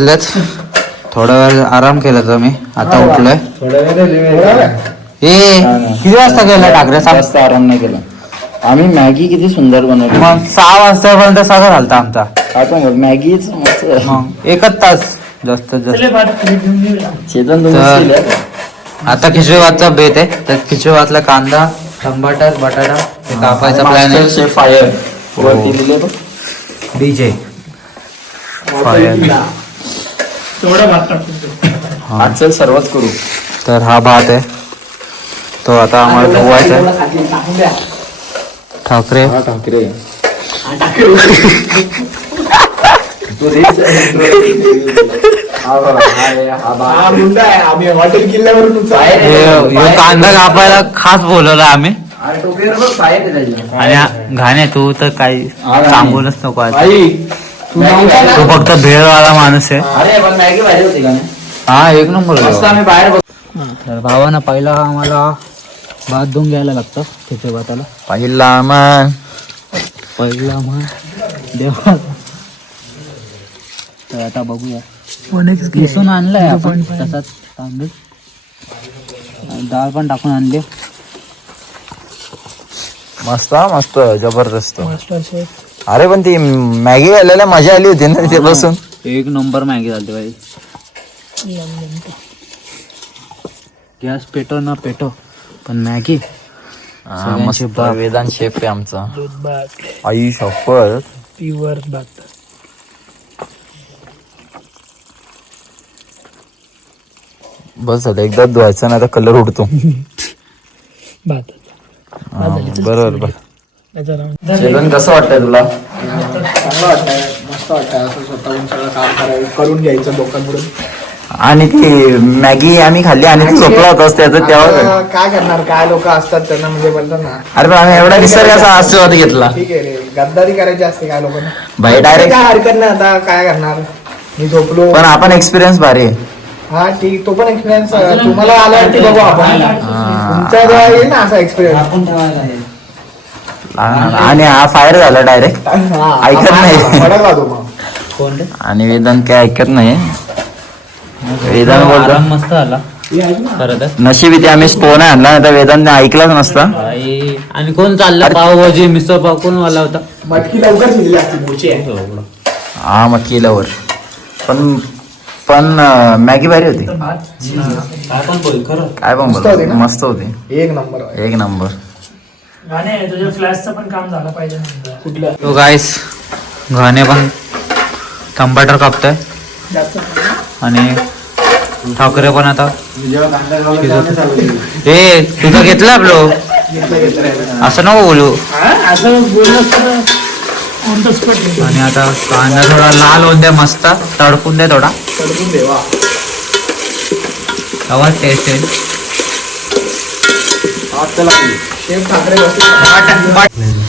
वाजलेत. थोडा वेळ आराम केला तर मी आता उठलोय. किती वाजता गेला टाकरे? जास्त आराम नाही केला आम्ही. मॅगी किती सुंदर बनवली. मग 6 वाजतापर्यंत सगळं घालता आमचा. आपण मॅगीच मस्त. मग 1 तास जास्त जास्त. चेतन आता खिचडी भातचा बेत आहे. तर खिचडी भातला कांदा, टमाटर, बटाटा हे कापायचा प्लॅन आहे. फायर वरती लिहिले बघ. डीजे आजचं सर्वच करू. तर हा भात आहे तो आता आम्हाला धुवायचा आहे. ठाकरे ठाकरे कांदा कापायला खास बोलवला आम्ही. आणि घाणे तू तर काही सांगूनच नको. तू फक्त भेळवाला माणूस आहे. हा 1 नंबर. तर भावानं पहिला आम्हाला भात धुवून घ्यायला लागतं खिचडी भाताला. पहिला मग देवा. तर आता बघूया. किसून आणलाय आपण तसाच तांदूळ. डाळ पण टाकून आणली. मस्त मस्त जबरदस्त. अरे पण ती मॅगी घालायला मजा आली होती ना तिथे बसून. 1 नंबर मॅगी झाली बाई. गॅस पेटो ना पेटो पण मॅगी मस्त. वेदांत शेफ आहे आमचा. आई शपथ प्युअर भात. बस झालं एकदा धुवायचा ना आता कलर उडतो. भात बरोबर. जेवण कसं वाटतंय तुला? चांगलं वाटतंय, मस्त वाटतंय. असं स्वतःहून सगळं काम करून घ्यायचं लोकांकडून. आणि ती मॅगी आम्ही खाल्ली आणि तू झोपला होतास त्याचं तेव्हा काय करणार? काय लोक असतात त्यांना म्हणजे बोलतात ना. अरे पण आम्ही एवढा निसर्गाचा आशीर्वाद घेतला. ठीक आहे रे, गद्दारी करायची असते काय लोकांना. भाई डायरेक्ट काय हरकत नाही. आता काय करणार, मी झोपलो. पण आपण एक्सपिरियन्स भारी आहे. हा ठीक, तो पण एक्सपिरियन्स तुम्हाला आल्यावरती बघू आपण. तुमच्या जवळ येईल ना असा एक्सपिरियन्स. आणि हा फायर झाला डायरेक्ट. ऐकत नाही. आणि वेदांत काय ऐकत नाही. वेदांत बोलतो मस्त झाला खरं तर. नशीब इथे आम्ही स्टोन आणला नाही तर वेदांतने ऐकलाच नसता. आणि कोण चाललं पावभाजी मिसळ पाव कोण वाला होता? मटकी लवकर शिजली असती. हा मग केल्यावर पण मॅगी भारी होती. काय पण बोल, मस्त होती. 1 नंबर. 1 नंबर. तुझ्या फ्लॅशचं पण काम झालं पाहिजे. कुठलं तो गाईस घाणे पण टमाटर कापतोय आणि ठाकरे पण आता ए तुझं घेतला आपलो. असं नको बोलू. असं बोललं. आणि आता कांदा थोडा लाल होऊन द्या, मस्त तडकून द्या थोडा. आवाज टेस्ट येईल.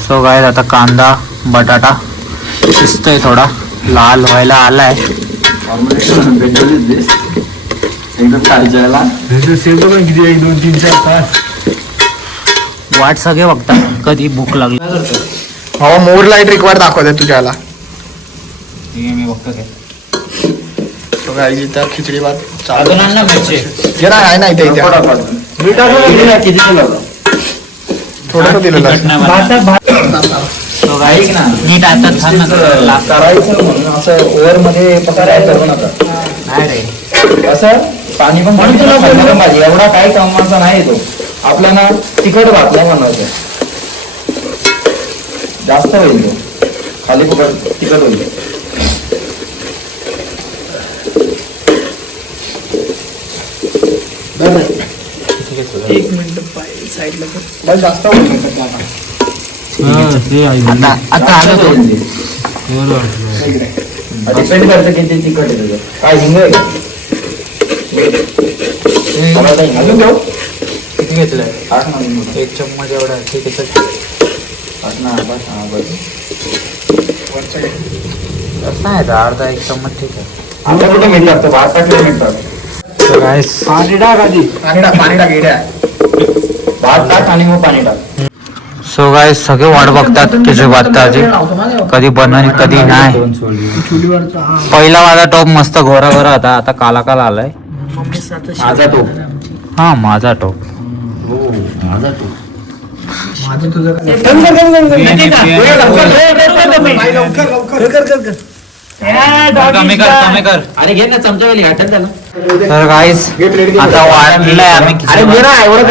सो गाईस आता कांदा बटाटा शिजतोय, थोडा लाल व्हायला आलाय. वाट सगळे बघता कधी भूक लागली. हो, मोर लाईट रिक्वायर दाखवते तुझ्याला. मी बघतो काय. खिचडी भात चालू ना मिरची आहे ना इथे. थोडं दिलेलं नीट आता करायचं म्हणून असं ओव्हर मध्ये पकायला करू नका. नाही रे, असं पाणी पण पाहिजे. एवढा काही कामाचा नाही तो. आपल्याला तिखट भात नाही बनवायचं. जास्त होईल तो खाली तिखट होईल. एक मिनिट साईडला बस. जास्त आता आलं तो डिपेंड करतं किती तिखट आहे तुझं. काय हिंग आहे का? अजून घेऊ. किती घेतलंय? 1 चम्मच एवढा. ठीक आहे चल. अर्धा 1 चम्मच ठीक आहे. आता कुठे मीठ लागतं? भात टाकलं मीठ टाक. पाणी टाक आधी. पाणी टाक. भात टाक आणि मग पाणी टाक. सो गाईस सगळे वाट बघतात तुझे बात्ताची कधी बनवली कधी नाही. पहिला माझा टॉप मस्त घोरा घोरा होता, आता काला काला आलाय. माझा तो हा माझा टॉप. माझा तो कमी कर. अरे घे ना चमचा वेळी घाटल त्याला. तर गाईस आता वाढलंय आम्ही अरे मी ना एवढं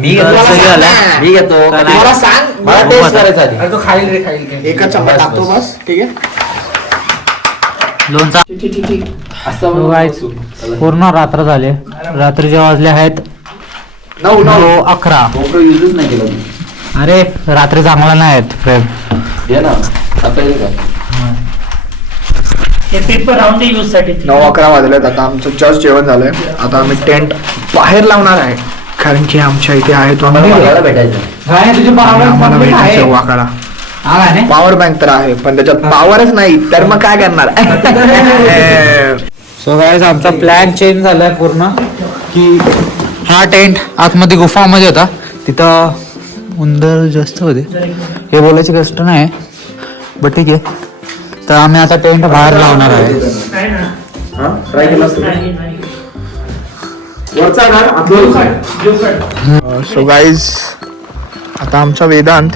मी घेतो मला सांग मला टेस्ट करायचा आधी. अरे तो खाईल रे खाईल. एकच चमचा टाकतो बस. ठीक आहे. लोणचा. So guys, पूर्ण रात्र झाले. रात्रीचे वाजले आहेत 9:11. युजच नाही केला. अरे रात्री चांगला नाही आहेत फ्रेम. घे ना आता येईल का. पेपर राहून दे यूज साठी. 9-11 वाजलेत. आता आमचं जस्ट जेवण झालंय. आता आम्ही टेंट बाहेर लावणार आहे कारण की आमच्या इथे आहे तो बघायला भेटायचं. आम्हाला भेटायचं वाकडा. पॉवर बँक तर आहे पण त्याच्यात पॉवरच नाही तर मग काय करणार. सो गाईज आमचा प्लॅन चेंज झालाय पूर्ण की हा टेंट आतमध्ये गुफामध्ये होता, तिथं उंदर जास्त होते. हे बोलायची गोष्ट नाही बट ठीक आहे. तर आम्ही आता टेंट बाहेर लावणार आहे. ट्राय केला सो गाईज आता आमचा वेदांत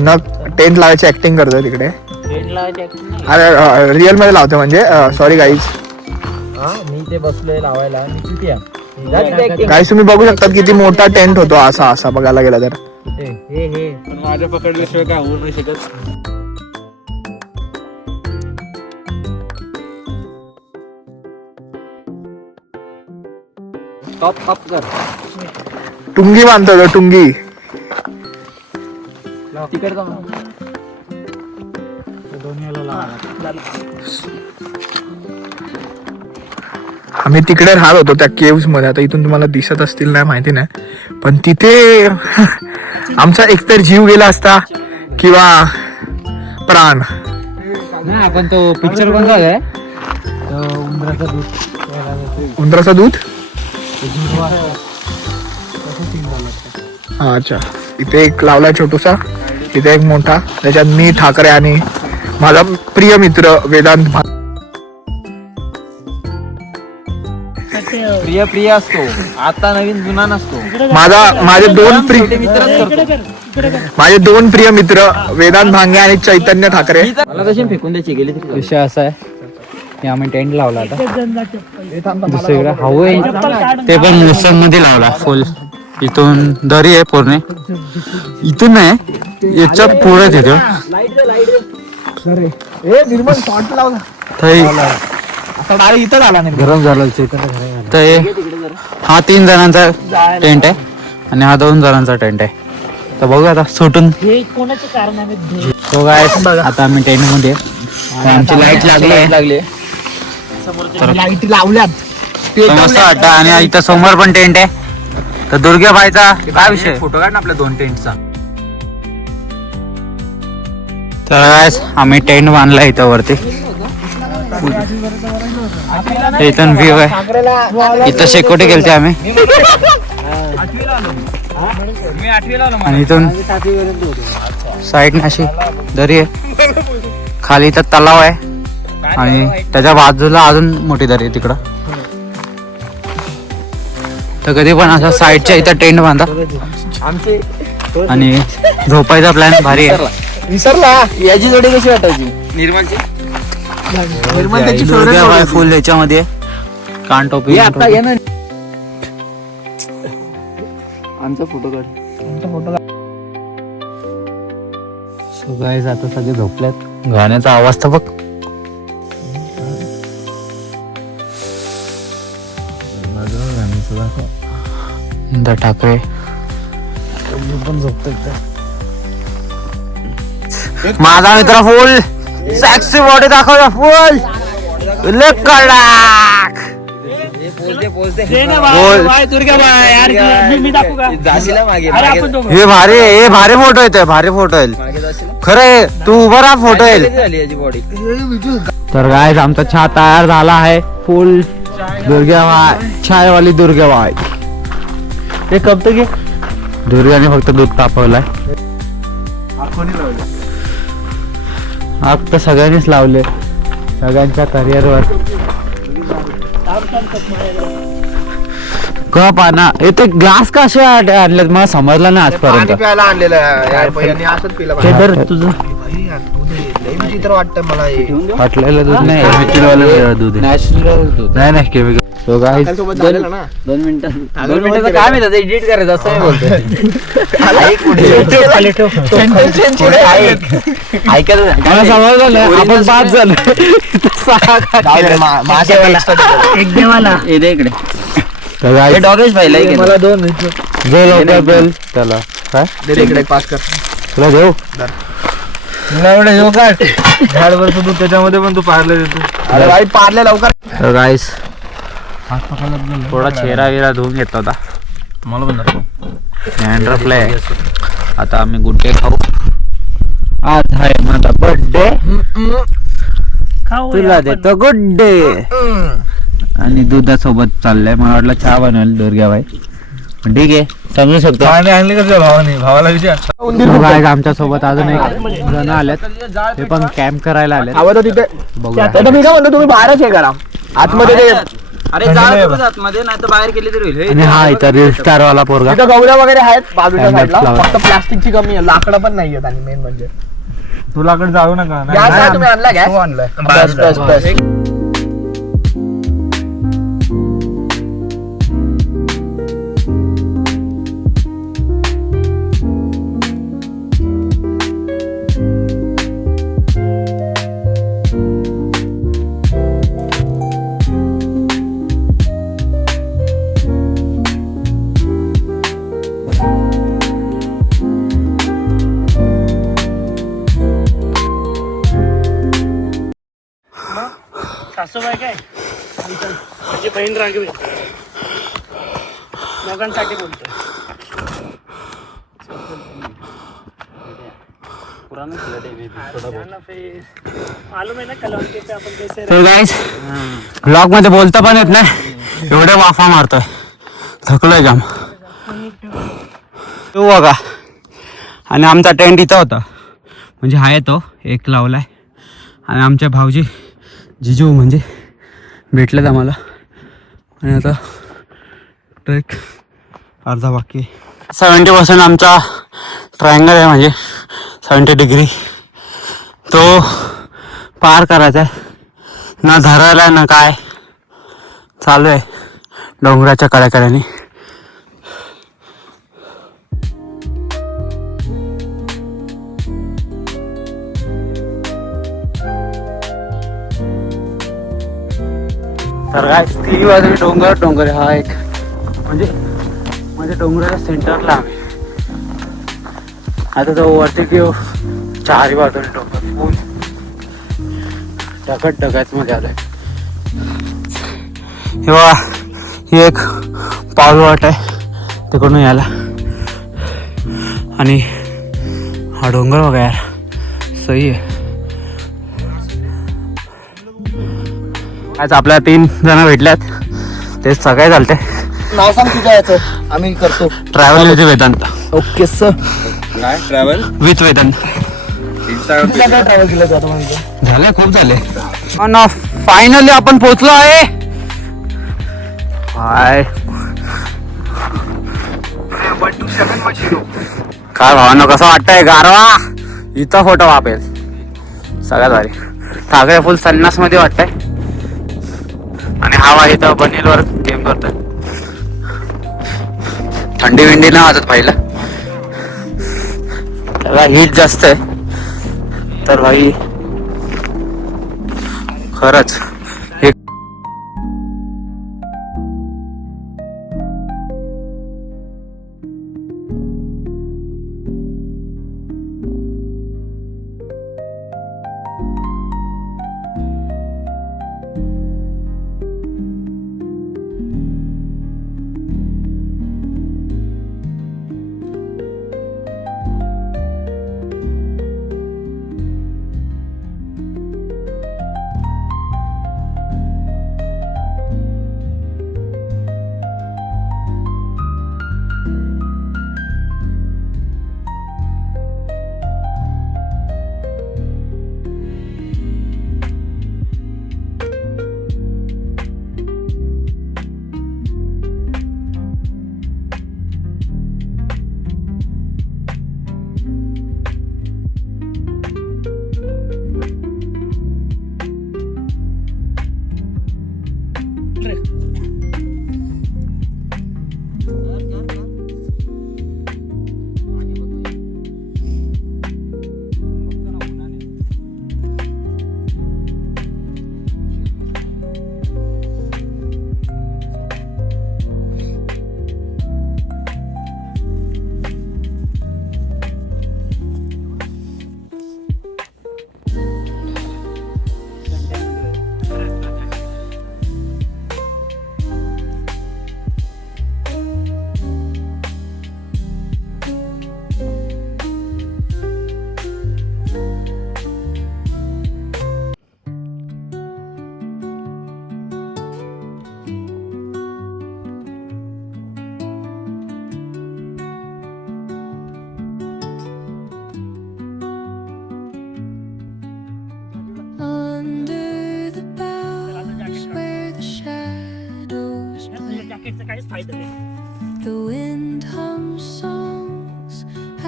न टेंट लावायची ऍक्टिंग करतोय तिकडे. अरे रिअल मध्ये लावतो म्हणजे सॉरी गाईज. मी ते बसलोय लावायला. गाईज तुम्ही बघू शकतात किती मोठा टेंट होतो असा असा बघायला गेला तर. माझ्या पकडल्याशिवाय काय होऊ नाही शकत. टॉप कर. टुंगी बांधतो तो टुंगी. आम्ही तिकडे राहत होतो त्या केव्स मध्ये. आता इथून तुम्हाला दिसत असतील नाही माहिती नाही पण तिथे आमचा एकतर जीव गेला असता किंवा प्राण. नाही आपण तो पिक्चर कोणता आहे उंदराचं दूध. हा अच्छा. इथे एक लावलाय छोटूसा, इथे एक मोठा, त्याच्यात मी ठाकरे आणि माझा प्रिय मित्र वेदांत. प्रिय असतो आता नवीन जुना नसतो. माझे दोन प्रिय मित्र वेदांत भांगे आणि चैतन्य ठाकरे. मला कशी फेकून द्यायची गेली. विषय असा आहे की आम्ही टेंट लावला आता दुसरीकडे हवं आहे ते पण मुसन मध्ये लावला फुल. इथून दरी आहे पूर्ण, इथून नाही याच्या पुढे तिथे इथं झाला नाही. गरम झालं. तर हा 3 जणांचा टेंट आहे आणि हा 2 जणांचा टेंट आहे. तर बघू आता सुटून. तो काय आता आम्ही टेंट मध्ये आमची लाईट लागली लाईट लावल्यात मस्त वाटतं. आणि इथं समोर पण टेंट आहे. तर दुर्गाबाईचा काय विषय फोटो काढ ना आपल्या 2 टेंटचा. तर आम्ही टेंट बांधला इथं वरती. इथून व्ह्यू आहे. इथं शेकोटी गेलते आम्ही आणि इथून साईड अशी दरी आहे. खाली इथं तलाव आहे आणि त्याच्या बाजूला अजून मोठी दरी आहे तिकडं. तर कधी पण असं साईडच्या इथं टेंट बांधा आणि झोपायचा प्लॅन भारी आहे. विसरला याची जोडी कशी वाटायची निर्मलची. फुल याच्यामध्ये कान टोपी. आता ये ना आमचा फोटो काढ. सो गाईज आता सगळे झोपल्यात. गाण्याचा आवाज तर बघ. ठाकरे पण झोपतोय. माझा मित्र फुल सॅक्सी बॉडी दाखवला फुल कडक. हे भारी हे भारी फोटो येतोय. भारी फोटो येईल खरं. तू उभा राहा फोटो येईल. तर गाईज आमचा चहा तयार झाला आहे. फुल दुर्गाबाई चाय वाली दुर्गाबाई. हे कब तक दुर्गाने फक्त दूध तापवलाय. आग तर सगळ्यांनीच लावले, सगळ्यांच्या करिअरवर. कप आणा. इथे ग्लास कसे आणलेत मला समजलं नाही आजपर्यंत. प्यायला आणलेलं असंच पिलं ते तर तुझं विचित्र वाटतं मला हे. फाटलेलं दूध नाही, केमिकल दूध आहे. नॅचरल दूध नाही, नाही केमिकल. तो गाईस सोबत झालेलं ना. 2 मिनिटाचं काय माहिती एडिट करायचं असं मला समजलं नाही. आपण 5 जण एक दे मला. इकडे डॉगेश पाहिलं मला 2 जे लवकर बेल त्याला काय इकडे पास कर. तुला देऊ एवढं येऊ काय झाडवर तू त्याच्यामध्ये पण तू पारले देतो. अरे भाई पारले लवकर. गाईस थोडा चेहरा विरा धुवून घेतला होता. मला पण दाखव. हँड आहे. आता आम्ही गुड्डे खाऊ. आज आहे माझा बर्थडे, तुला देतो गुड्डे. आणि दुधासोबत चाललंय. मला वाटलं चहा बनवेल दुर्गा भाई, पण ठीक आहे समजू शकतो. आणली का भावाने? भावाला विचार. आमच्या सोबत अजून एक जण आलेत, ते पण कॅम्प करायला आले. तिथे बघूया. मी काय म्हणतो तुम्ही बाहेरच हे करा आतमध्ये ते. अरे आतमध्ये नाही तर बाहेर केली तरी होईल. आणि हा इथं रील स्टार वाला पोरगा. तिथं गौऱ्या वगैरे आहेत बाजूच्या Hand साईडला. flower. फक्त प्लास्टिकची कमी आहे, लाकडं पण नाही आहेत. आणि मेन म्हणजे तुलाकडे जाऊ नका. गॅस काय तुम्ही आणला? गॅस आणलाय. बस बस बस. सासूबाई काय माझी बहीण राघवी दोघांसाठी बोलतोय. तर गाईस ब्लॉग मध्ये बोलता पण येत नाही, एवढे वाफा मारतोय, थकलोय जाम. तू बघा. आणि आमचा टेंट इथं होता, म्हणजे आहे तो एक लावलाय. आणि आमच्या भाऊजी जिजू म्हणजे भेटलेत आम्हाला. आणि आता ट्रेक अर्धा बाकी. 70% आमचा ट्रायंगल आहे, म्हणजे 70 डिग्री तो पार करायचा आहे. ना धरायला ना काय, चालू आहे डोंगराच्या कड्याकड्याने. तर काय तिन्ही बाजूने डोंगर डोंगर. हा एक म्हणजे डोंगराच्या सेंटरला आम्ही आता तो वरती घेऊ. चारही बाजूने डोंगर, फुल ढकट ढकट मध्ये आलोय. हे बघा, ही एक पाऊलवाट आहे तिकडून यायला. आणि हा डोंगर बघा यार, सही आहे. आज आपल्या 3 जण भेटल्यात, ते सगळे चालते. नाव सांग तुझ्या याचं, आम्ही करतो. Travel with Vedant. Okay sir. काय ट्रॅव्हल विथ वेदांत. ट्रॅव्हल केलं जातं म्हणजे झाले, खूप झाले. फायनली आपण पोहोचलो आहे. काय भावांनो, कसं वाटतंय? गारवा इथं फोटो वापेल सगळ्यात भारी. ठाकरे फुल सन्नास मध्ये वाटतंय. आणि हवा इथं बनीलवर गेम करतोय. थंडी विंडी नाही वाजत भाईला, त्याला हीट जास्त आहे. तर भाई खरंच एक जॅकेटचा काहीच फायदा नाही. The wind hums songs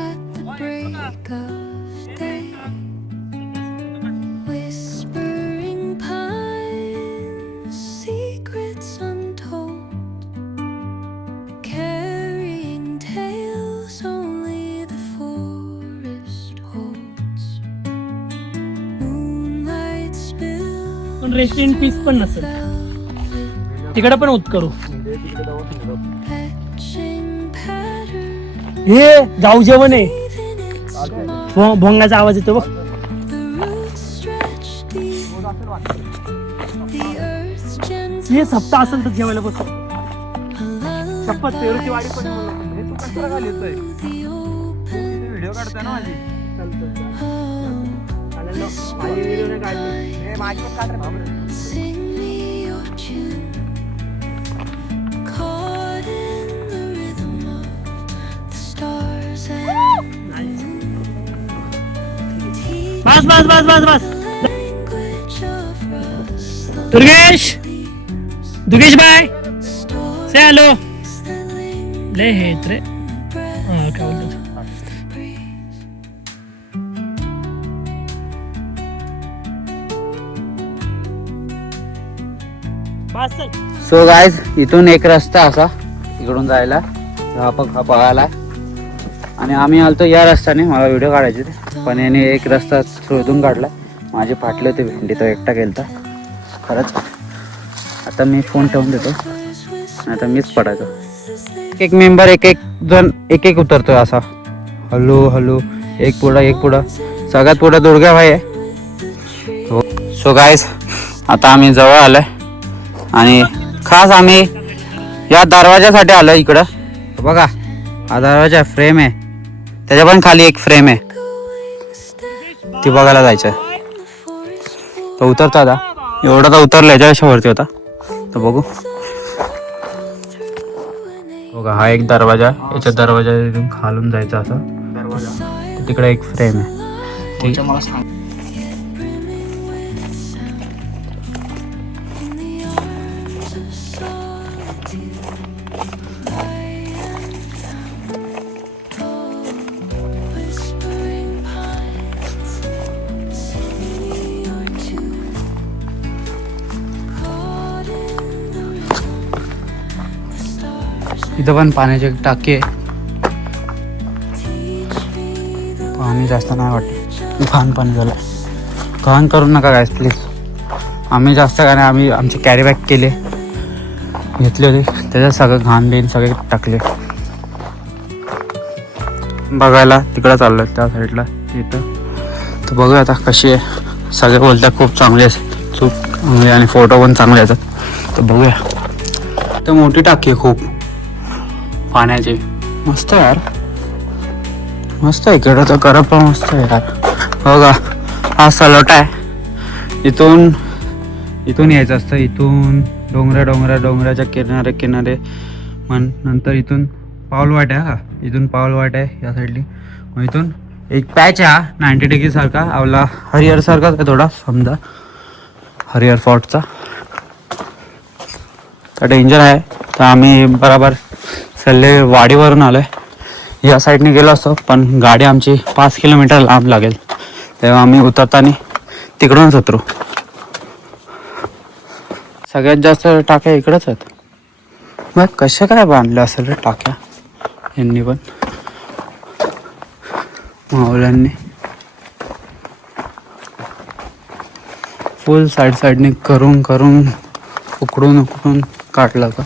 at the break of day, whispering pines, secrets untold, carrying tales only the forest holds. Moonlight spills पण रेस्ट इन पीस पण नसेल, तिकडे पण उत्करू. हे जाऊ जेवण आहे. भोंगाचा आवाज येतो बघ. हे सप्ताह असेल तर जेवायला बसतो. शपथ पेरूची वाडी पण व्हिडिओ काढतोय ना माझी Sing me your tune, caught in the rhythm of the stars and teach bus bus bus bus bus. the language of rust, the Durgesh Durgesh by stories say hello that linger ले हे रे. in breath हा, काय बोलतो. breeze. बस चल. So guys इथून एक रस्ता असा इकडून जायला हा पळाला आणि आम्ही आलतो या रस्त्याने. मला व्हिडिओ काढायचे ते पण याने एक रस्ता शोधून काढला. माझे फाटले होते भेंडी, तो एकटा गेलता खरंच. आता मी फोन ठेवून देतो, आता मीच पडायचो. एक मेंबर एक एक जण एक एक उतरतोय असा हळू हळू, एक पुढं सगळ्यात पुढं दुर्गा भाई आहे. सो गाईज आता आम्ही जवळ आलोय आणि खास आम्ही या दरवाजासाठी आलो इकडं. बघा हा दरवाजा फ्रेम आहे, त्याच्या पण खाली एक फ्रेम आहे, ती बघायला जायचं आहे. तो उतरतो आता, एवढा तर उतरला, याच्या वरती होता तर बघू. बघा हा एक दरवाजा, याच्या दरवाजा खालून जायचं असं. तिकडे एक फ्रेम आहे, Whispering pines, sing me your tune, caught in the rhythm, the stars इथं पण पाण्याची एक टाकी आहे. teach me the पाणी जास्त नाही वाटत, घाण पाणी झालं. घाण करू नका गाईस प्लीज. आम्ही जास्त काय नाही, आम्ही आमचे कॅरी बॅग केले घेतले होते, त्याच्यात सगळं घाण बिन सगळे टाकले. बघायला तिकडं चाललं त्या साईडला तिथं, तर बघूया आता कशी आहे. सगळे बोलतात खूप चांगली आहे, खूप चांगली आणि फोटो पण चांगले येतात, तर बघूया. तर मोठी टाकी आहे खूप पाण्याची, मस्त यार, मस्त आहे. इकडं तर करप पण मस्त आहे यार. बघा हा सलोटा आहे, इथून यायचं असतं, इथून डोंगराच्या किनारे मग नंतर इथून पाऊलवाट आहे. हा इथून पाऊलवाट आहे या साईडली. मग इथून एक पॅच आहे हा 90 डिग्री सारखा, आपला हरिहर सारखाच आहे थोडा, समजा हरिहर फोर्टचा. तर डेंजर आहे. तर आम्ही बराबर सल्ले वाडीवरून आलोय. या साईडने गेलो असतो पण गाडी आमची 5 किलोमीटर लांब लागेल, तेव्हा आम्ही उतरताना तिकडूनच उतरू. सगळ्यात जास्त टाक्या इकडंच आहेत. मग कशा काय बांधल्या असेल रे टाक्या यांनी पण, मावल्यांनी. फुल साईडने करून उकडून काढलं का.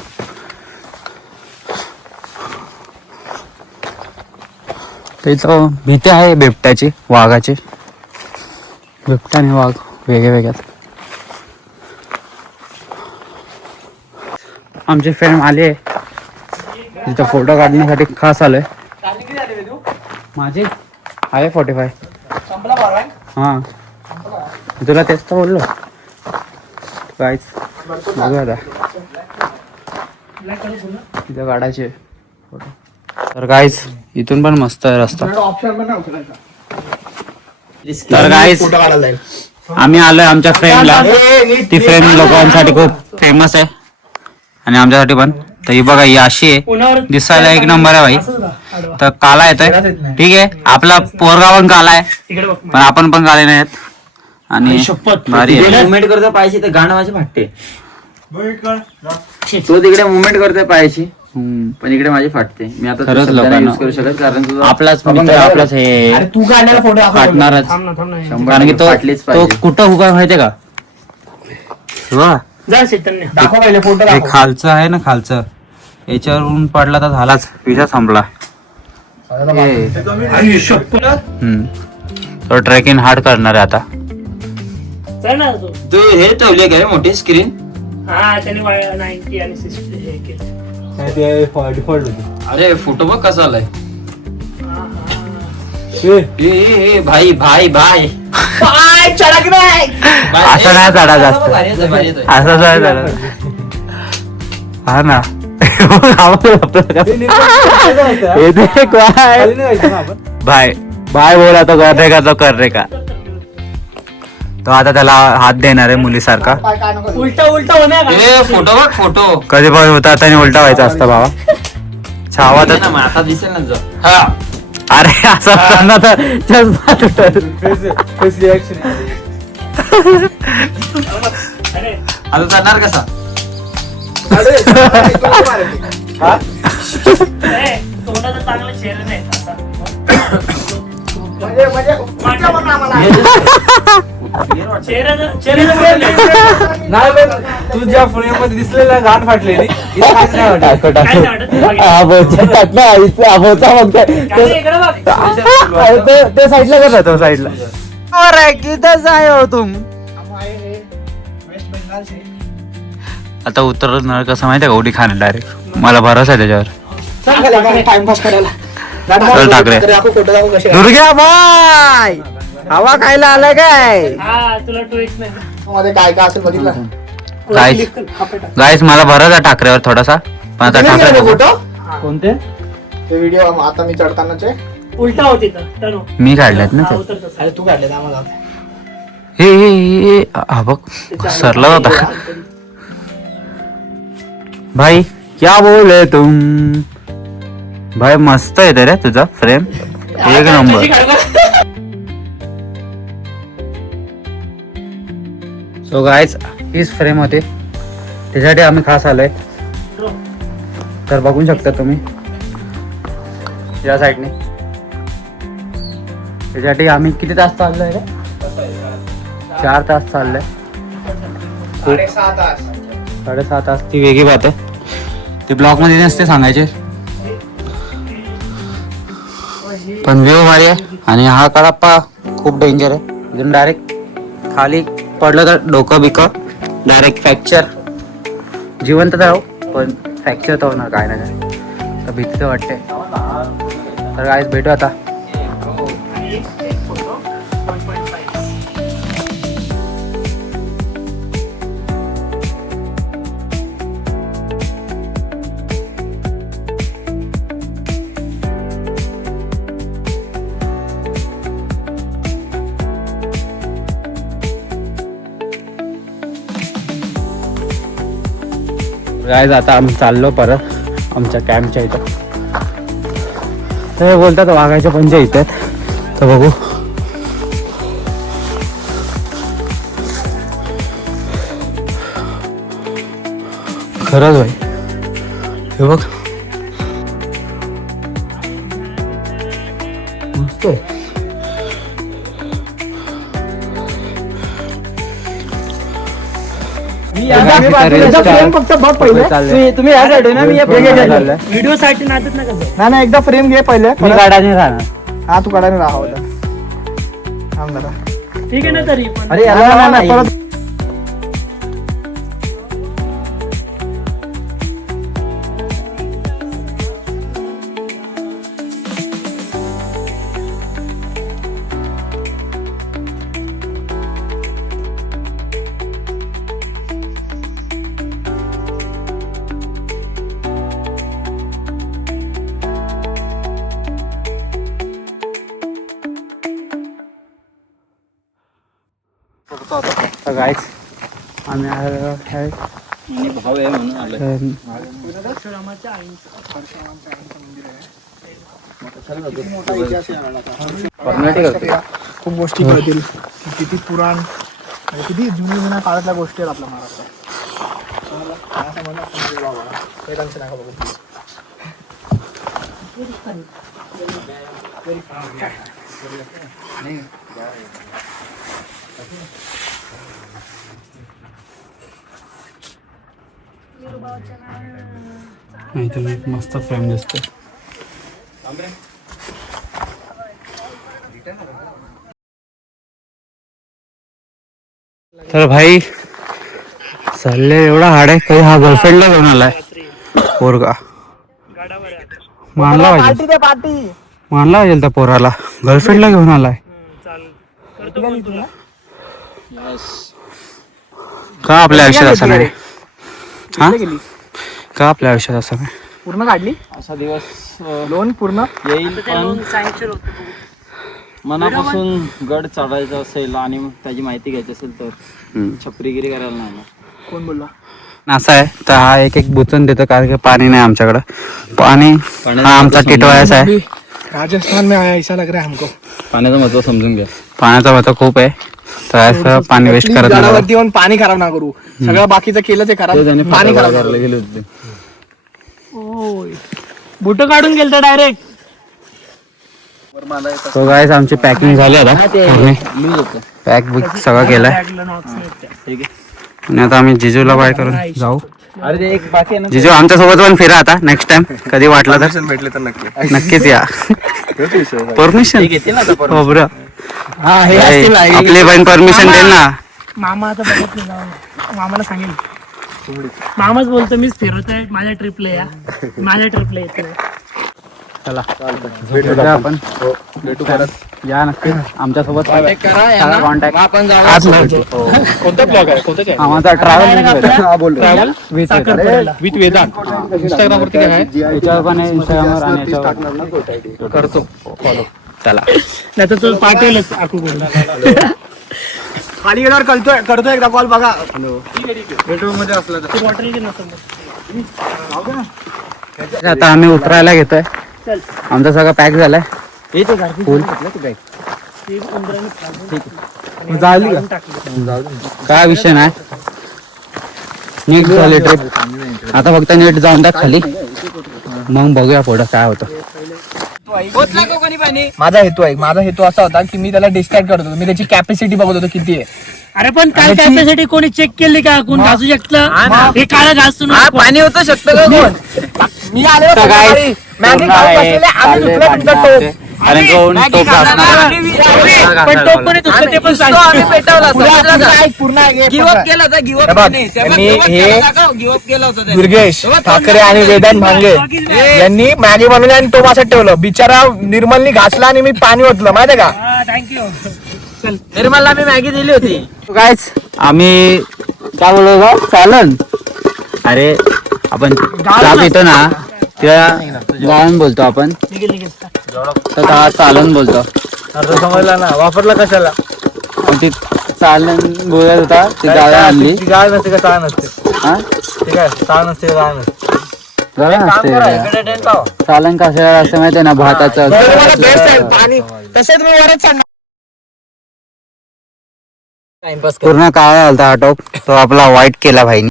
इथं भीती आहे बिबट्याची, वाघाची. बिबट्या आणि वाघ वेगळ्यात. आमची फ्रेंड आली आहे तिथं फोटो काढण्यासाठी, खास आलोय. माझी आहे 45. हां तुला तेच तर बोललो. काहीच बघू आता तिथं काढायचे फोटो. तर गाईज इथून पण मस्त आहे रस्ता. तर गाईज आम्ही आलोय आमच्या फ्रेंडला. ती फ्रेंड लोकांसाठी खूप फेमस आहे आणि आमच्यासाठी पण. तर ही बघा ही अशी आहे, उन्हावर दिसायला एक नंबर आहे भाई. असंच राहा, आडवा. तर काला येतोय, ठीक आहे. आपला पोरगा पण काला आहे, इकडे बघ पण आपण पण काले नाहीत. आणि शपथ. भारी आहे. मुवमेंट करतोय पायाची तर गाणं माझी फाटते. तो तिकडे मुवमेंट करतोय पायाची पण इकडे माझी फाटते. मी आता खरंच शब्दाने लोकांना- use करू शकत कारण तुझा आपलाच मित्र, आपलाच हे अरे तू काढलेला फोटो फाटणारच. थांब ना शंभर कारण की टक्के फाटलीच तो पाहिजे. कुठं उभा माहितीये का? वा, जा चैतन्य. दाखव पहिले फोटो हे दाखव. खालचं आहे ना, खालचं याच्यावरून पडला तर झालाच, विषय संपला. आई शपथ. तो ट्रेकिंग हार्ड करणार आहे आता. चल ना तू. तू हे ठेवले का रे मोठी स्क्रीन? हा त्याने 90 आणि 60 हे केलं. अरे फोटो बघ कसा आलाय. हा. ए भाई भाई भाई चढक नाही. असं नाही चढा जास्त, भारी येतोय, भारी येतोय. असं नाही चढा. हा ना. हे देख भाई, बाय बोला तो कर का, तो कर का. तो आता त्याला हात देणार आहे मुलीसारखा. उलटा होणार ए फोटो बघ फोटो. कधी पण होता आणि उलटा व्हायचा असतं बाबा. छावा तर ना मग आता दिसेल ना जो. हा अरे असं असताना तर चष्मा तुटल. आता जाणार कसा? तोंडाचा चांगला चेहरा नाही असा. तुझ्या पुण्यामध्ये दिसलेला गाण फाटलेली ते साईडला करता, तो साईडला. आता उतरणार कसं माहितीये का? उडी खाणार डायरेक्ट. मला भरोसा आहे त्याच्यावर. टाइमपास करायला. चल ठाकरे. फोटो दाखव कसे. दुर्ग्या बाय, हवा खायला आलाय काय? हा तुला टोईच नाही. मध्ये काय काय असेल बघितलं. गाईस मला भरोसा आहे ठाकरेवर थोडासा, पण आता ठाकरे फोटो कोणते ते व्हिडिओ आता मी चढतानाचे उलटा होती तर मी काढल्यात ना ते. अरे तू काढले आम्हाला. हे हा बघ सरला होता. भाई क्या बोले तुम. भाई मस्त येते रे तुझा फ्रेम, एक नंबर. सो गाईज हीच फ्रेम होती, त्याच्यासाठी आम्ही खास आलोय. तर बघू शकता तुम्ही या साईडने. त्याच्यासाठी आम्ही किती तास चाललोय रे? 4 तास चाललंय. 6.5 तास. ती वेगळी बात आहे, ते ब्लॉग मध्ये नसते सांगायचे. पण व्ह्यू भारी आहे. आणि हा कडाप्पा खूप डेंजर आहे. इथून डायरेक्ट खाली पडलं तर डोकं बिकं डायरेक्ट फ्रॅक्चर. जिवंत तर राहू पण फ्रॅक्चर तर होणार काय ना काय. तर भीती तर वाटते. तर गाईस भेटू आता. गाईज आता आम्ही चाललो परत आमच्या कॅम्पच्या इथं. ते बोलतात वाघाच्या पंजा इथं आहेत, तर बघू. खरंच भाई हे बघ मस्त आहे. फक्त बघ पहिले. तुम्ही या साईड ना, मी व्हिडिओ साठी नाचत ना कसं. नाही एकदा फ्रेम घे पहिले. गाडाने राहणार. हा तू काढायला राहा जरा. ठीक आहे ना तरी पण. अरे याला नाही परत. गाईस आम्ही आलो आहे. भाऊ आहे म्हणून आलोय. परशुरामाच्या आईंचं. परशुरामाच्या आईंचं मंदिर आहे. किती मोठा इतिहास आहे याला. खूप गोष्टी कळतील किती पुराण आणि किती जुन्या काळातल्या गोष्टी आहेत आपल्या महाराष्ट्रात. मस्त फ्रेम दिसते. तर भाई चालले एवढा हाड आहे काही. हा गर्लफ्रेंडला घेऊन आलाय पोरगा. मानला पाहिजे मानला पाहिजे त्या पोराला. गर्लफ्रेंडला घेऊन आलाय. का आपल्या आयुष्यात असं नाही? हा का आपल्या आयुष्यात असं नाही? पूर्ण काढली असा दिवस लोन पूर्ण येईल पण मनापासून गड चढायचा असेल आणि त्याची माहिती घ्यायची असेल तर छपरीगिरी करायला नाही. कोण बोलला? असं आहे तर हा एक एक बुचून देतो कारण की पाणी नाही आमच्याकडं. पाणी हा आमचा टिटवायचा आहे. राजस्थान में आया ऐसा लग रहा है हमको. पाण्याचं महत्व समजून घ्या. पाण्याचं महत्व खूप आहे तर असं पाणी वेस्ट करत नाही. झाडावरती येऊन पाणी खराब ना करू. सगळं बाकीचं केलं ते खराब. पाणी खराब करायला गेले होते. बुट काढून गेलता डायरेक्ट. तो गाईस आमची पॅकिंग झाली आता. पॅक बिक सगळं केलंय आणि आता आम्ही जिजूला बाय करून जाऊ. अरे ते एक बाकी आहे ना. जिजू आमच्या सोबत पण फिरा आता नेक्स्ट टाइम कधी वाटलं तर. भेटले तर नक्की नक्कीच या. परमिशन घेतील ना आता हो बरं. आपली बहीण परमिशन देईल ना. मामा आता बघत नाही जाऊ. मामाला सांगेल. मामाच बोलतो मीच फिरवत आहे माझ्या ट्रिपला या. माझ्या ट्रिपला येतोय. चला भेटूया आपण. भेटू परत. या नक्की आमच्या सोबत कॉन्टॅक्ट. कोणता ब्लॉग आहे? कोणता channel? आमचा travel travel with Vedant. Instagram वरती काय आहे? याच्यावर पण आहे इंस्टाग्रामवर आणि याच्यावर करतो फॉलो. चला नाही तर तो पाठवेलच आखू बोलला. खाली गेल्यावर करतो एकदा कॉल बघा. बेडरूम मध्ये असला तर वॉटर की नसेल. आता आम्ही उतरायला घेतोय. आमचा सगळं पॅक झालाय. फुल झाली का? काय विषय नाही. नीट झाली ट्रिप. आता फक्त नीट जाऊन द्या खाली मग बघूया पुढं काय होतं. माझा हेतू असा होता की मी त्याला डिस्ट्रॅक्ट करत होतो. मी त्याची कॅपॅसिटी बघत होतो किती आहे. अरे पण काय कॅपॅसिटी कोणी चेक केली का? कोण घासू शकतं? हे काळा घासतो ना. पाणी होतं शकतं का कोण? मी आले पण तो कोणी दुसरं ते पण दुर्गेश ठाकरे आणि वेदांत भांगे यांनी मॅगी बनवली आणि तो माझ्यात ठेवलं. बिचारा निर्मलनी घासला आणि मी पाणी ओतलं माहितीये का? थँक्यू. निर्मलला मी मॅगी दिली होती. गायच आम्ही काय बोलतो चालन. अरे आपण चहा पितो ना त्या गाळण बोलतो आपण तर हा चालन बोलतो. समजला ना? वापरला कशाला? पण ती चालन बोलत होता ती गाळण आणली. गाळ नसते का? चाळ नसते. हा ठीक आहे. चाळ नसते गाळ नसते. गाळण असते. चालन कशाला असं माहितीये ना भाताचं. पाणी तसेच मी वरच सांगणार. पूर्ण काय झालता हा टॉप तो आपला वाईट केला भाईनी.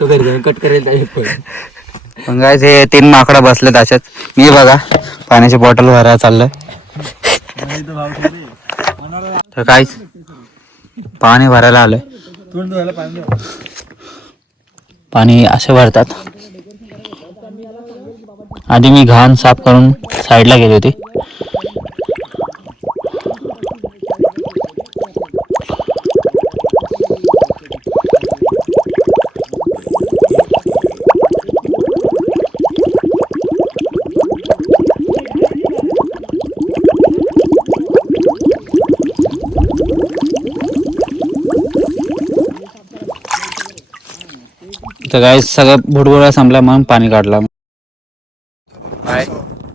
तो घरी जाऊन कट करेल. पण गायच हे 3 माकडं बसलेत अशाच. मी बघा पाण्याची बॉटल भरायला चाललंय. तर काहीच पाणी भरायला आलंय. पाणी असे भरतात. आधी मी घाण साफ करून साईडला गेली होती. तर काय सगळं भुडभुडा संपला म्हणून पाणी काढला.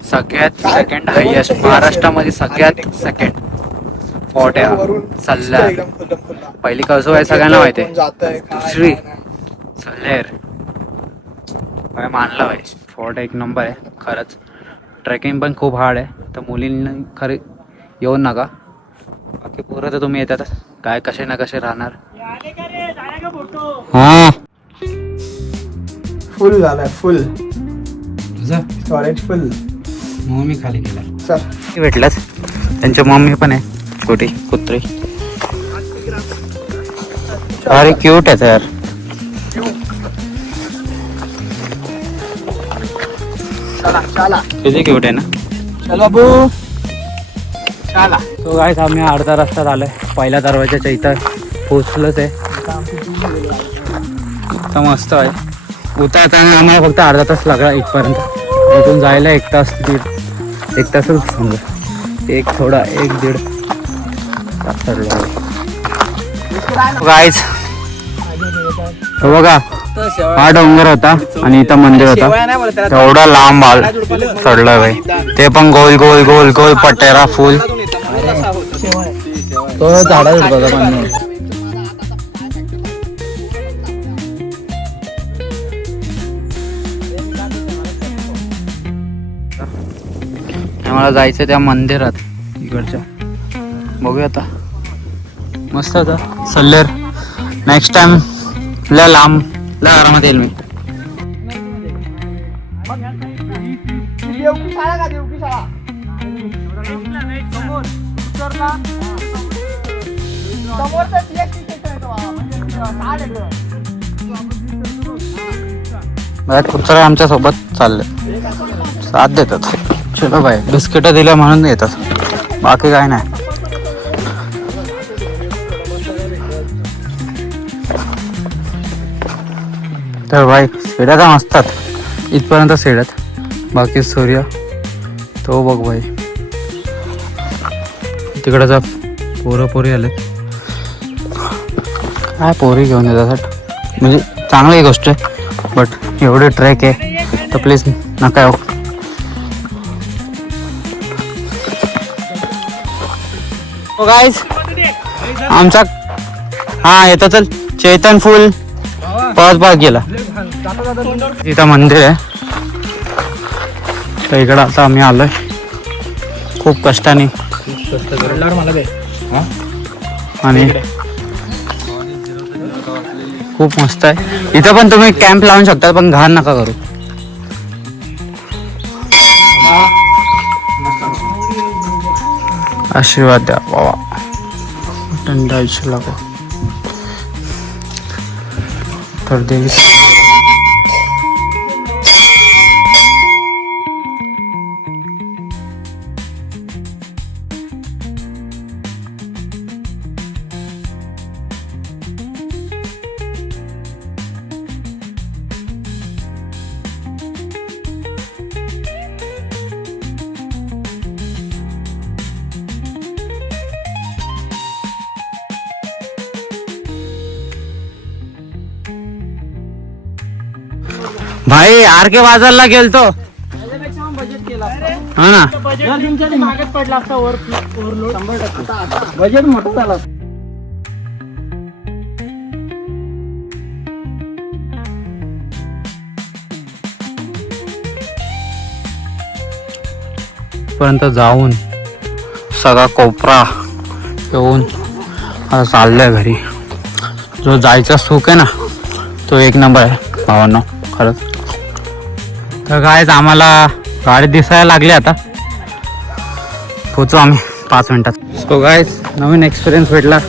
सगळ्यात सेकंड हायएस्ट महाराष्ट्रामध्ये सगळ्यात सेकंड स्पॉट आहे सल्लार. पहिली कसो आहे सगळ्यांना माहिती आहे. दुसरी सल्लेर. काय मानलं भाई, स्पॉट एक नंबर आहे खरंच. ट्रेकिंग पण खूप हार्ड आहे, तर मुलींना खरे येऊ नका. बाकी पोरं तर तुम्ही येतात काय कसे ना कसे राहणार. हा फुल झालाय फुल तुझा स्टोरेज फुल. मम्मी खाली गेला चल भेटलाच. त्यांच्या मम्मी पण आहे छोटी कुत्री. अरे क्यूट आहे यार. चला किती क्यूट आहे ना. चल बाबू चला. तो गाईस आम्ही अर्धा रस्ता आलोय, पहिल्या दरवाजाच्या इथं पोचलोच आहे. तर मस्त आहे. उतरताना आम्हाला फक्त अर्धा तास लागला इथपर्यंत. इथून जायला 1 तास 1 तासच समजा, एक दीड तास गाईज. बघा हा डोंगर होता आणि इथं मंदिर होता. एवढा लांब चढलं भाई. ते पण गोल गोल गोल गोल पटेरा फुल. तो झाडाच होता पण मला जायचं त्या मंदिरात इकडच्या. बघूया आता. मस्त होता सल्लेर. नेक्स्ट टाइम लय लांब लय आरामात येईल मी. कुत्रे आमच्या सोबत चालले, साथ देतात. चलो बाय, बिस्किट दिल्या म्हणून येतात, बाकी काय नाही. तर भाई शेड्या तर नसतात इथपर्यंत शेड्यात. बाकी सूर्य तो बघ भाई. तिकडचा पोरी आले काय पोरी घेऊन येतात म्हणजे चांगली गोष्ट आहे. बट एवढे ट्रेक आहे तर प्लीज नका येऊ. गाईज आमचा हा येतो चल. चैतन फुल पाच गेला. इथं मंदिर आहे तर इकडं आता आम्ही आलोय खूप कष्टाने. आणि खूप मस्त आहे इथं. पण तुम्ही कॅम्प लावून शकता पण घाण नका करू. आशीर्वाद द्या बाबा. थंड आयुष्य लागो तर देवी. भाई आर के बाजारला गेलतो हा ना. मागत पडला असता ओव्हरलोड. बजेट मोठं झालं. पर्यंत जाऊन सगळा कोपरा येऊन आता चाललंय घरी. जो जायचा सुख आहे ना तो एक नंबर आहे भावांनो खरंच. तर गायच आम्हाला गाडी दिसायला लागली, आता पोचू आम्ही 5 मिनिटात. सो गायज नवीन एक्सपिरियन्स भेटला,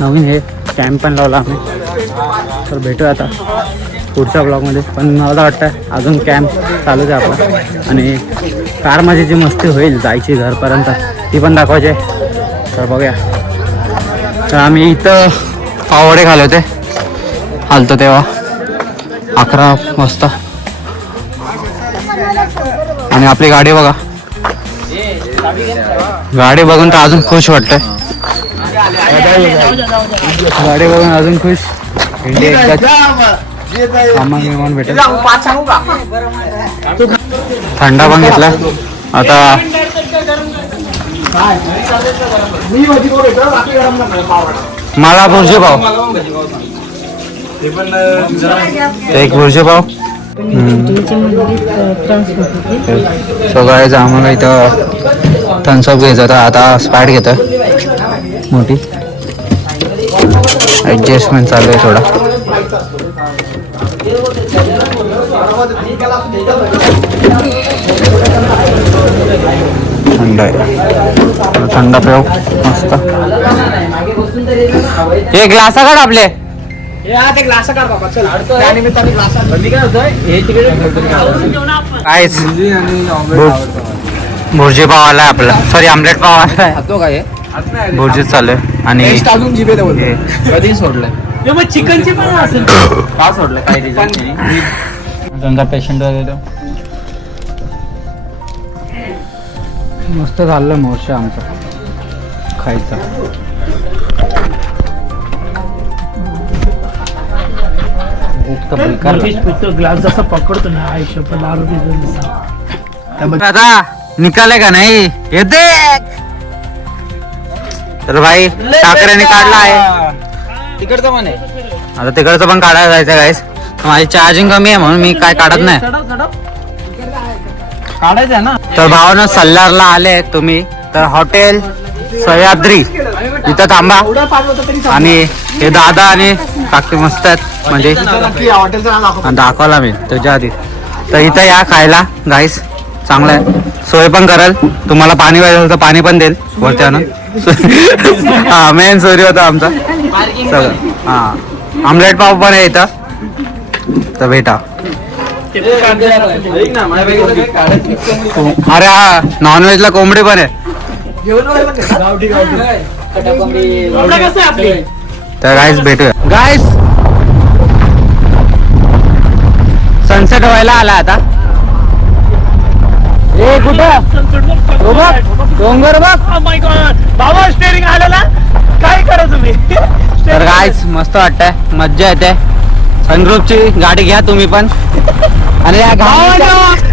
नवीन हे कॅम्प पण लावला आम्ही. तर भेटूया आता पुढच्या ब्लॉगमध्ये. पण मला वाटतं अजून कॅम्प चालूच आहे आपला. आणि कार माझी जी मस्ती होईल जायची घरपर्यंत ती पण दाखवायची. तर बघूया. तर आम्ही इथं पावडे खाले होते आलतो तेव्हा 11 वाजता. आणि आपली गाडी बघा. गाडी बघून तर अजून खुश वाटतंय. गाडी बघून अजून खुश. सामान विमान भेटेल. थंडा पण घेतला आता. मला भुर्जी पाव, एक भुर्जी पाव सो गाईज आम्हाला इथं थम्सअप घ्यायचं होतं, आता स्पाईट घेतो मोठी. ॲडजस्टमेंट चालू आहे थोडा. थंड आहे, थंड पेव मस्त. हे ग्लास काढ आपले. कायच भुर्जी पाव आलाय आपला, सॉरी आमलेट पाव आलाय. भुर्जीच चालू आहे आणि कधी सोडलंय मग चिकनची पण असेल का सोडलं काही रिझन त्यांचा पेशंट वगैरे. मस्त झालं मोर्चा आमचा खायचा. ग्लास जसा पकडतो ना आयुष्य पण आता निकाले का नाही येते. तर भाई ठाकरेने काढला आहे तिकडचं पण आहे. आता तिकडचं पण काढायला जायचं गाईस. माझी चार्जिंग कमी आहे म्हणून मी काय काढत नाही. काढायचं आहे ना. तर भावानं सल्लारला आले तुम्ही तर हॉटेल सह्याद्री इथं थांबा. आणि हे दादा आणि काकी मस्त आहेत म्हणजे दाखवला मी त्याच्या आधी. तर इथं या खायला गाईस, चांगलं आहे. सोय पण कराल, तुम्हाला पाणी पाहिजे तर पाणी पण देईल वरती आणून. हा मेन सोयरी होता आमचा सगळं. हा आमलेट पाव पण आहे इथं, तर भेटा. अरे हा नॉनव्हेजला कोंबडी पण आहे. तर गाईस भेटूया गाईस. सनसेट व्हायला आला आता. ए कुठं डोंगर बघ. बाबा स्टेरिंग आलेला काय करा तुम्ही. तर गाईस मस्त वाटतंय, मज्जा येते. सनरूफची गाडी घ्या तुम्ही पण. आणि या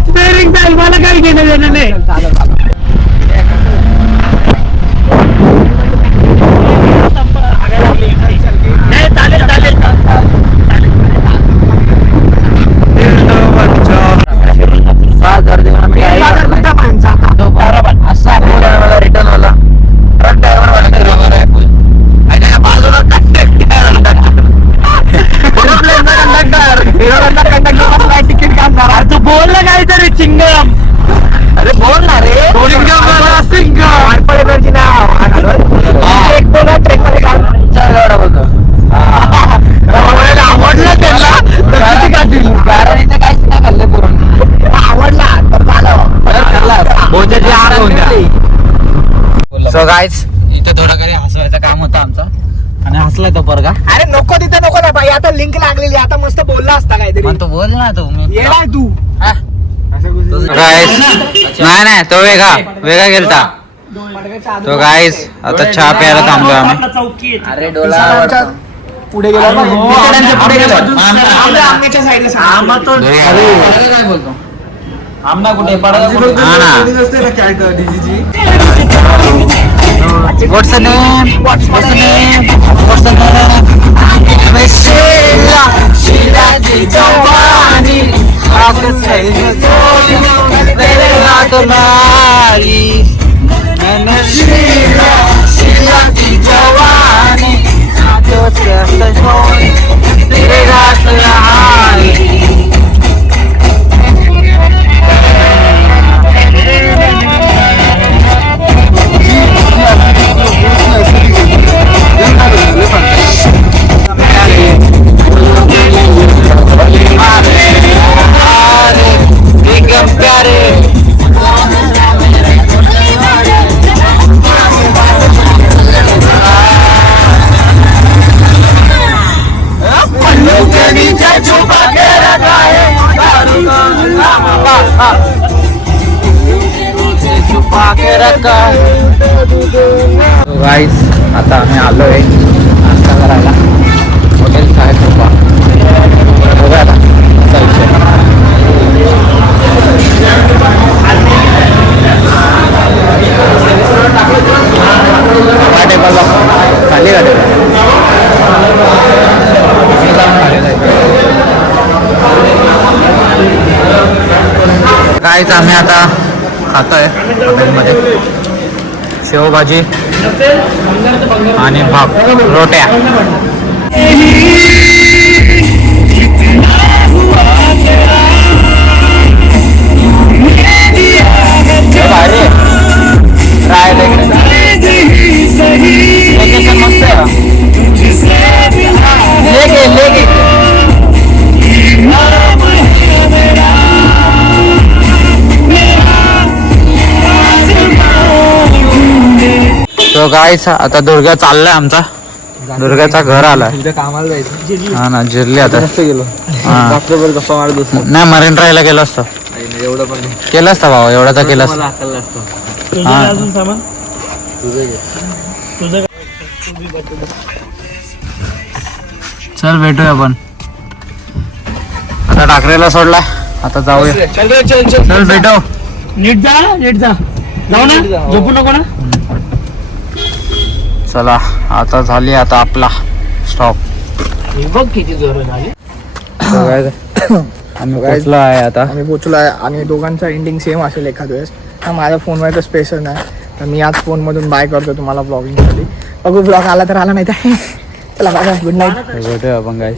स्टेरिंग जाईल, मला काही घेणं देणं नाही. चालेल चालेल. रिटर्न वाला तिकीट काढणार. तू बोल ना काहीतरी चिंगम. अरे बोल ना रे. आवडलं त्यांना तर काढतील. कारण इथे काहीच नाही खाल्लं पुरण. आवडला सो गाईज इथे थोडं काही हसवायचं काम होतं आमचं आणि हसलाय तो पोरगा. अरे नको तिथे नको ना भाई, आता लिंक लागलेली, आता मस्त बोलला असता काहीतरी. पण तो बोल ना तू. येणार तू. गाईज नाही तो वेगळा गेलता तो. गाईज आता चहा प्यायला थांबलो आम्ही. चौकी अरे डोला पुढे गेला पुढे गेलो. आमच्या साईडला काय बोलतो आमना कुठे What's the name? What's the name? What's the name? Sheila di Giovanni. Aku sayang Bella Tomari. Sheila di Giovanni. Aku sayang Bella Tomari. गाईस आता आम्ही आलोय नाश्ता करायला हॉटेल साहेब कृपा. बघा आता असा विषय. टेबल खाली का टेबल कायच आम्ही आता खातोय हॉटेलमध्ये शेवभाजी आणि भात रोट्या. भारी आहे. राहायला इकडे लोकेशन मस्त आहे. लेक तो गायचा आता दुर्गा चाललाय आमचा. दुर्गाचा घर आला कामाला जायचं. हा ना जिरली आता. गेलो हा. गप्पा मारत बसलो. नाही मरीन ड्राईव्हला गेलो असतो. एवढं पण केलं असतं भाऊ एवढा तर केलं असतं. हाकललं असतं. तुझं हा. काय अजून सामान तुझं चल भेटूया आपण. आता टाकरेला सोडला आता जाऊया. चल भेटू. नीट जा जाऊ ना झोपू नको ना. चला आता झाली आता आपला स्टॉप. हे बघ किती जोर झाली. आम्ही पोचलो आहे आता. आम्ही पोचलो आहे आणि दोघांचा एंडिंग सेम असेल एखाद वेळेस. हा माझ्या फोनवर तर स्पेशल नाही तर मी आज फोनमधून बाय करतो तुम्हाला ब्लॉगिंगसाठी. बघू ब्लॉग आला तर आला नाही तर चला बाय गुड नाईट. भेटूया आपण गाईस.